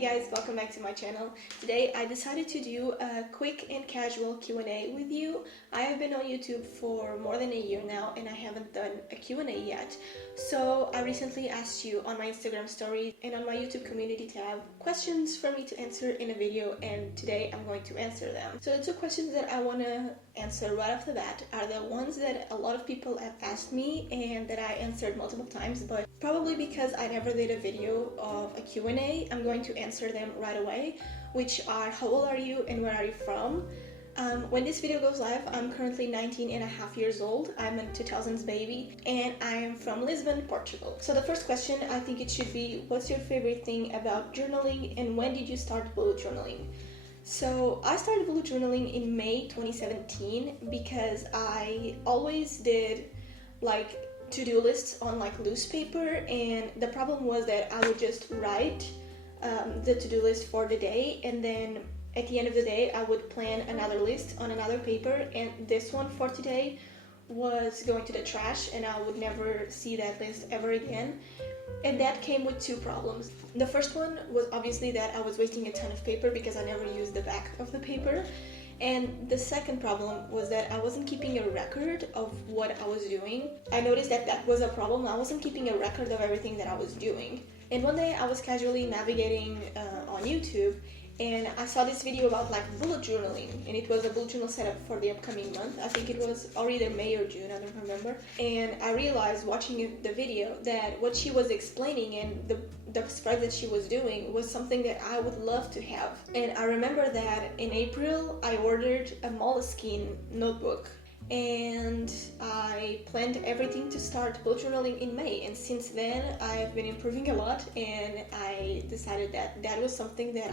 Hey guys, welcome back to my channel. Today I decided to do a quick and casual Q&A with you. I have been on YouTube for more than a year now and I haven't done a Q&A yet. So I recently asked you on my Instagram story and on my YouTube community tab questions for me to answer in a video, and today I'm going to answer them. So the two questions that I want to answer right off the bat are the ones that a lot of people have asked me and that I answered multiple times, but probably because I never did a video of a Q&A, I'm going to answer them right away, which are: how old are you and where are you from? When this video goes live, I'm currently 19 and a half years old. I'm a 2000s baby and I am from Lisbon, Portugal. So the first question, I think it should be, what's your favorite thing about journaling and when did you start bullet journaling? So I started bullet journaling in May 2017 because I always did like to-do lists on like loose paper, and the problem was that I would just write the to-do list for the day, and then at the end of the day I would plan another list on another paper, and this one for today was going to the trash and I would never see that list ever again. And that came with two problems. The first one was obviously that I was wasting a ton of paper because I never used the back of the paper. And the second problem was that I wasn't keeping a record of what I was doing. I noticed that that was a problem. I wasn't keeping a record of everything that I was doing. And one day I was casually navigating on YouTube and I saw this video about like bullet journaling, and it was a bullet journal setup for the upcoming month. I think it was either May or June, I don't remember. And I realized watching the video that what she was explaining and the spread that she was doing was something that I would love to have. And I remember that in April I ordered a Moleskine notebook and I planned everything to start bullet journaling in May, and since then I've been improving a lot and I decided that that was something that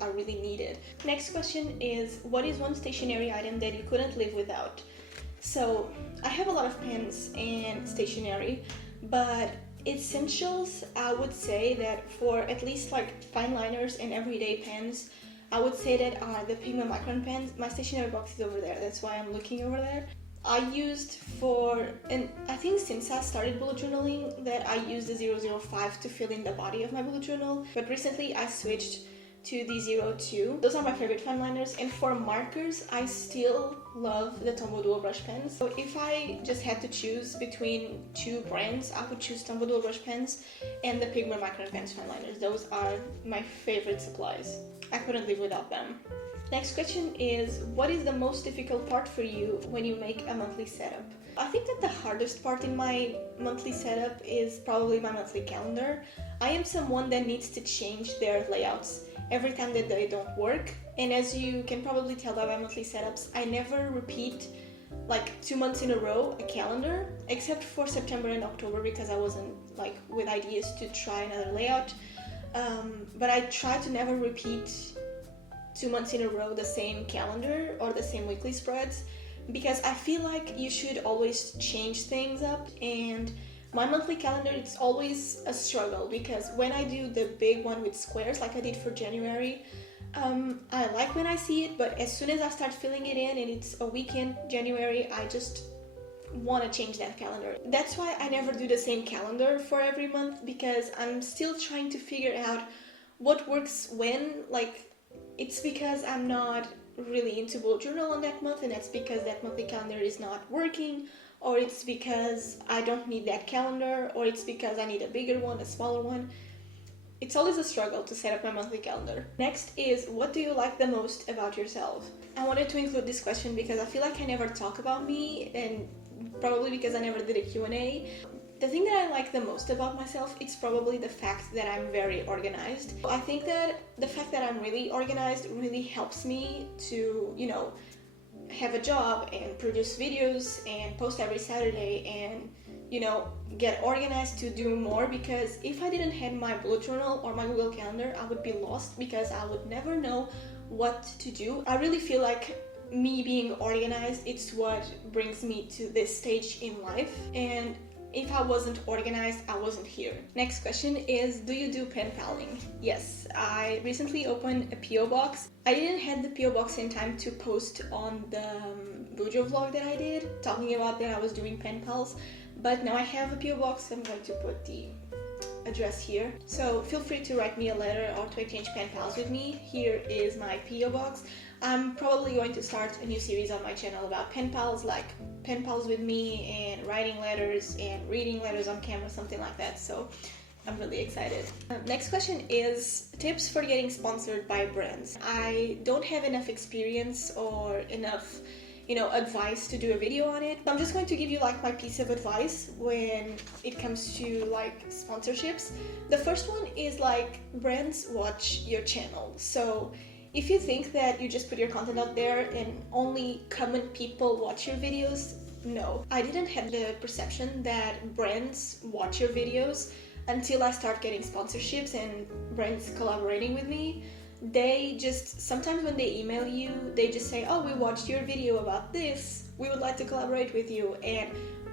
I really needed. Next question is, what is one stationery item that you couldn't live without? So I have a lot of pens and stationery, but essentials, I would say that for at least like fine liners and everyday pens, I would say that are the 𝚌𝚑𝚎𝚌𝚑𝚎 pens. My stationery box is over there, that's why I'm looking over there. I used and I think since I started bullet journaling that I used the 005 to fill in the body of my bullet journal, but recently I switched to the 02. Those are my favorite fine liners. And for markers, I still love the Tombow Dual Brush pens. So if I just had to choose between two brands, I would choose Tombow Dual Brush pens and the 𝚌𝚑𝚎𝚌𝚑𝚎 pens fine liners. Those are my favorite supplies. I couldn't live without them. Next question is, what is the most difficult part for you when you make a monthly setup? I think that the hardest part in my monthly setup is probably my monthly calendar. I am someone that needs to change their layouts every time that they don't work, and as you can probably tell by my monthly setups, I never repeat like 2 months in a row a calendar, except for September and October because I wasn't like with ideas to try another layout. But I try to never repeat 2 months in a row the same calendar or the same weekly spreads, because I feel like you should always change things up, and my monthly calendar, it's always a struggle because when I do the big one with squares like I did for January, I like when I see it, but as soon as I start filling it in and it's a weekend January, I just want to change that calendar. That's why I never do the same calendar for every month, because I'm still trying to figure out what works when. Like, it's because I'm not really into bullet journal on that month, and that's because that monthly calendar is not working, or it's because I don't need that calendar, or it's because I need a bigger one, a smaller one. It's always a struggle to set up my monthly calendar. Next is, what do you like the most about yourself? I wanted to include this question because I feel like I never talk about me, and probably because I never did a Q&A. The thing that I like the most about myself, it's probably the fact that I'm very organized. I think that the fact that I'm really organized really helps me to, you know, have a job and produce videos and post every Saturday and, you know, get organized to do more, because if I didn't have my bullet journal or my Google Calendar, I would be lost because I would never know what to do. I really feel like me being organized, it's what brings me to this stage in life, and if I wasn't organized, I wasn't here. Next question is, do you do pen paling? Yes, I recently opened a PO box. I didn't have the PO box in time to post on the Bujo vlog that I did, talking about that I was doing pen pals, but now I have a PO box. I'm going to put the address here. So feel free to write me a letter or to exchange pen pals with me. Here is my PO box. I'm probably going to start a new series on my channel about pen pals, like pen pals with me and writing letters and reading letters on camera, something like that. So I'm really excited. Next question is tips for getting sponsored by brands. I don't have enough experience or enough advice to do a video on it. I'm just going to give you like my piece of advice when it comes to like sponsorships. The first one is like brands watch your channel. So if you think that you just put your content out there and only common people watch your videos, no. I didn't have the perception that brands watch your videos until I start getting sponsorships and brands collaborating with me. They just, sometimes when they email you, they just say, oh, we watched your video about this, we would like to collaborate with you. And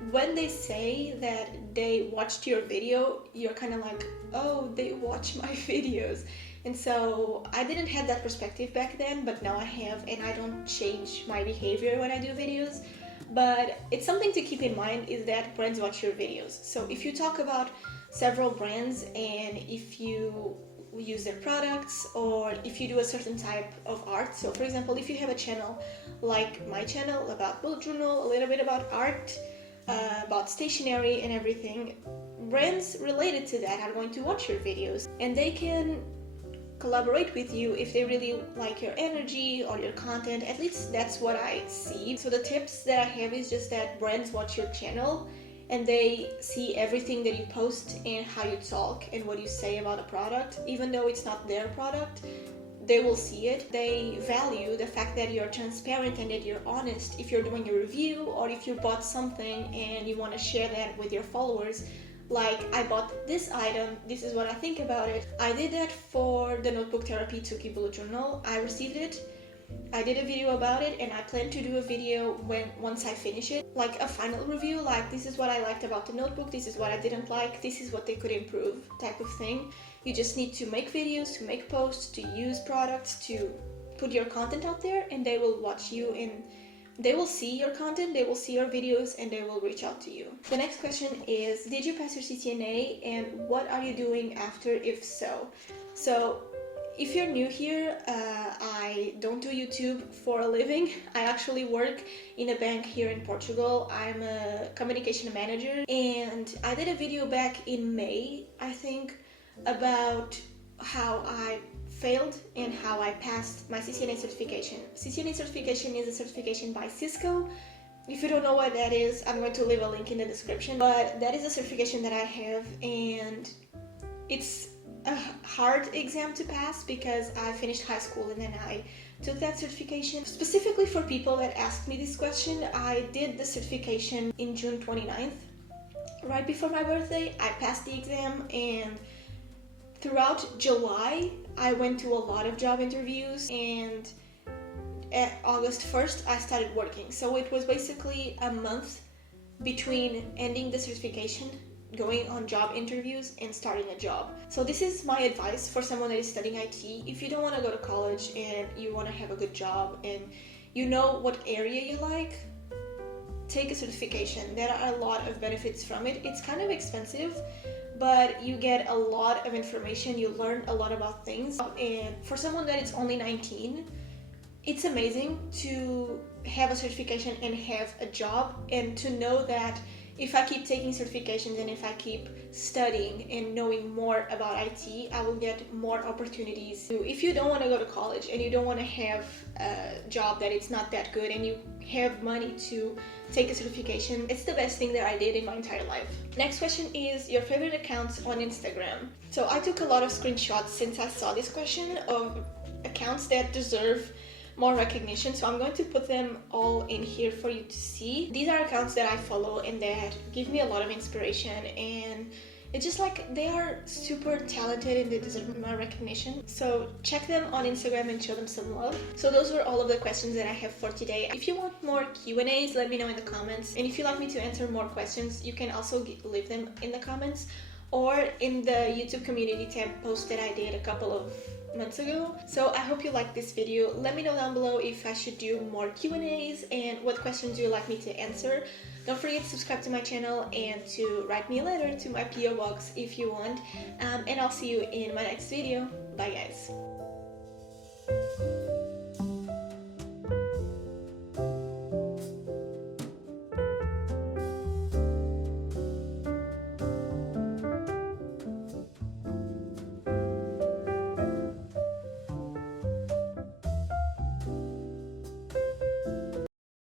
when they say that they watched your video, you're kind of like, oh, they watch my videos. And so I didn't have that perspective back then, but now I have, and I don't change my behavior when I do videos. But it's something to keep in mind is that brands watch your videos. So if you talk about several brands and if you use their products or if you do a certain type of art, so for example, if you have a channel like my channel about bullet journal, a little bit about art, about stationery and everything, brands related to that are going to watch your videos and they can collaborate with you if they really like your energy or your content. At least that's what I see. So the tips that I have is just that brands watch your channel and they see everything that you post and how you talk and what you say about a product. Even though it's not their product, they will see it. They value the fact that you're transparent and that you're honest if you're doing a review or if you bought something and you want to share that with your followers. Like, I bought this item, this is what I think about it. I did that for the notebook therapy Tuki bullet journal. I received it, I did a video about it, and I plan to do a video once I finish it, like a final review, like this is what I liked about the notebook, this is what I didn't like, this is what they could improve, type of thing. You just need to make videos, to make posts, to use products, to put your content out there, and they will watch you and they will see your content, they will see your videos, and they will reach out to you. The next question is, did you pass your CCNA and what are you doing after if so? So if you're new here, I don't do YouTube for a living. I actually work in a bank here in Portugal. I'm a communication manager and I did a video back in May, I think, about how I failed and how I passed my CCNA certification. CCNA certification is a certification by Cisco. If you don't know what that is, I'm going to leave a link in the description. But that is a certification that I have and it's a hard exam to pass because I finished high school and then I took that certification. Specifically for people that asked me this question, I did the certification in June 29th, right before my birthday. I passed the exam and throughout July, I went to a lot of job interviews and at August 1st, I started working. So it was basically a month between ending the certification, going on job interviews, and starting a job. So this is my advice for someone that is studying IT. If you don't want to go to college and you want to have a good job and you know what area you like, take a certification. There are a lot of benefits from it. It's kind of expensive, but you get a lot of information, you learn a lot about things. And for someone that is only 19, it's amazing to have a certification and have a job and to know that if I keep taking certifications and if I keep studying and knowing more about IT, I will get more opportunities. If you don't want to go to college and you don't want to have a job that it's not that good and you have money to take a certification, it's the best thing that I did in my entire life. Next question is your favorite accounts on Instagram. So I took a lot of screenshots since I saw this question of accounts that deserve more recognition, so I'm going to put them all in here for you to see. These are accounts that I follow and that give me a lot of inspiration, and it's just like they are super talented and they deserve more recognition. So check them on Instagram and show them some love. So those were all of the questions that I have for today. If you want more Q&As, let me know in the comments, and if you'd like me to answer more questions, you can also leave them in the comments or in the YouTube community tab post that I did a couple of months ago. So I hope you liked this video. Let me know down below if I should do more Q&As and what questions you like me to answer. Don't forget to subscribe to my channel and to write me a letter to my PO box if you want. And I'll see you in my next video. Bye guys.